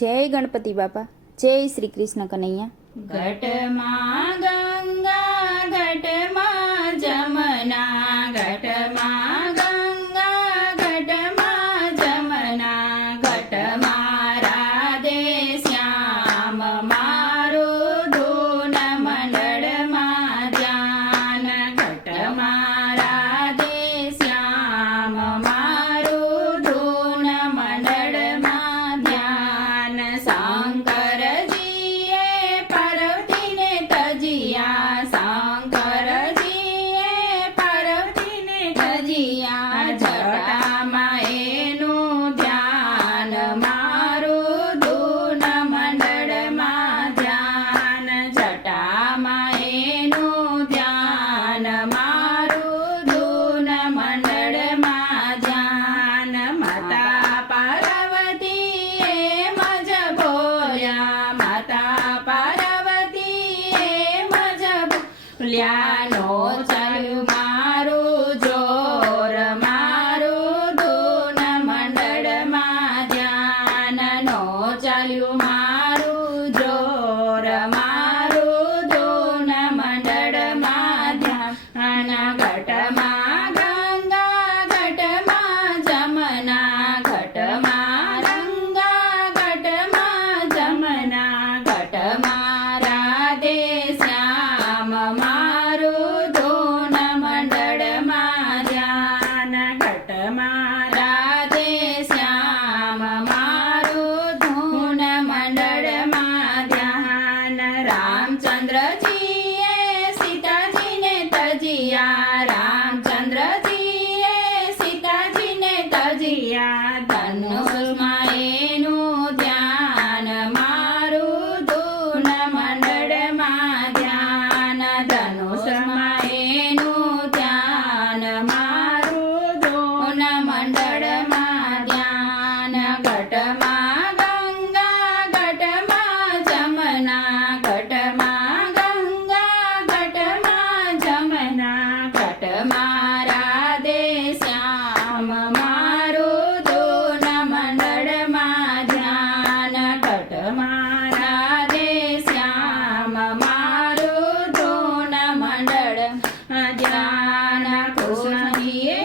જય ગણપતિ બાપા, જય શ્રી કૃષ્ણ કનૈયા. ઘટમાં ગંગા ઘટમાં જમના, ઘટમાં ગંગા ઘટમાં જમના, ઘટમાં રાધે શ્યામ મારું ધૂન મંડળમાં ધ્યાન, ઘટમાં રાધે શ્યામ મારું ધૂન મંડળમાં ધ્યાન. શંકરજીએ પાર્વતીને તજિયા, શંકરજીએ પાર્વતીને તજિયા, જટામાં એનું ધ્યાન મારું ધૂન મંડળમાં ધ્યાન, જટામાં એનું ધ્યાન મારું ધૂન મંડળમાં ધ્યાન. માતા પાર્વતીએ મજ બોલ્યા, માતા પાર્વતીએ મજ બોલ્યા, નો ચાલ્યું મારું જોર મારું ધૂન મંડળમાં ધ્યાન, નો ચાલ્યું મારું જોર મારું ધૂન મંડળમાં ધ્યાન. ઘટમાં ગંગા ઘટમાં જમના, ઘટમાં ગંગા ઘટમાં જમના, ઘટમાં રાધે શ્યામ મારું ધૂન મંડળમાં ધ્યાન, ઘટમાં રાધે શ્યામ મારું ધૂન મંડળમાં ધ્યાન. રામચંદ્રજીએ સીતાજીને તજિયા, રામચંદ્રજીએ સીતાજીને તજિયા, ધનુષમાં એનું ધ્યાન મારું ધૂન મંડળમાં ધ્યાન, ધનુષમાં એનું ધ્યાન મારું ધૂન મંડળમાં ધ્યાન. ઘટમાં ગંગા ઘટમાં જમના, ઘટમાં ગંગા ઘટમાં જમના, ઘટમાં રાધે શ્યામ મારું ધૂન મંડળમાં ધ્યાન, ઘટમાં રાધે શ્યામ મારું ધૂન મંડળમાં ધ્યાન. કૃષ્ણજીએ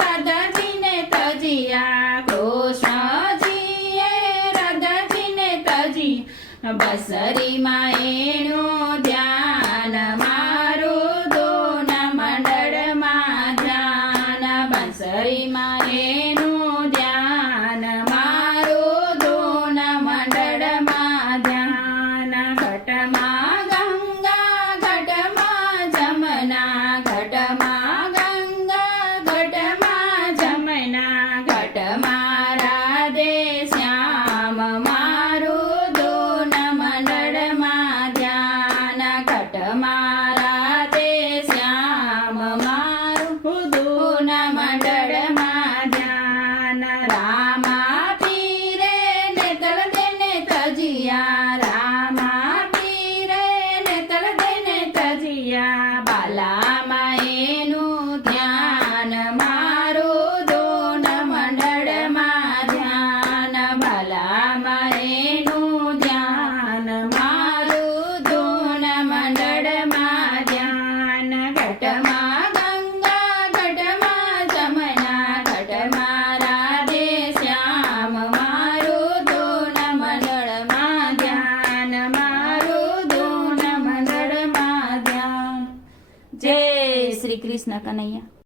રાધાજીને તજિયા, કૃષ્ણજીએ રાધાજીને તજિયા, બસરીમાં એનું ધ્યાન મારું ધૂન મંડળમાં ધ્યાન, બંસરીમાં એનું ધ્યાન મારું ધૂન મંડળમાં ધ્યાન. ઘટમાં ગંગા ઘટમાં જમના, ઘટમાં ગંગા ઘટમાં જમના, ઘટમાં રાધે શ્યામ મારું ધૂન મંડળમાં ધ્યાન, ઘટમાં રાધે શ્યામ મારું ધૂન મંડળમાં ધ્યાન. રામા પીરે ને તલ દેને તજિયા, રામા પીરે ને તલ દેને તજિયા, બાલામાં એનું ધ્યાન મારું ધૂન મંડળમાં ધ્યાન, બાલામાં એનું ધ્યાન મારું ધૂન મંડળમાં ધ્યાન. ઘટમાં ગંગા ઘટમાં જમના, ઘટમાં રાધે શ્યામ મારું ધૂન મંડળમાં ધ્યાન, મારું ધૂન મંડળમાં ધ્યાન. જય શ્રી કૃષ્ણ કનૈયા.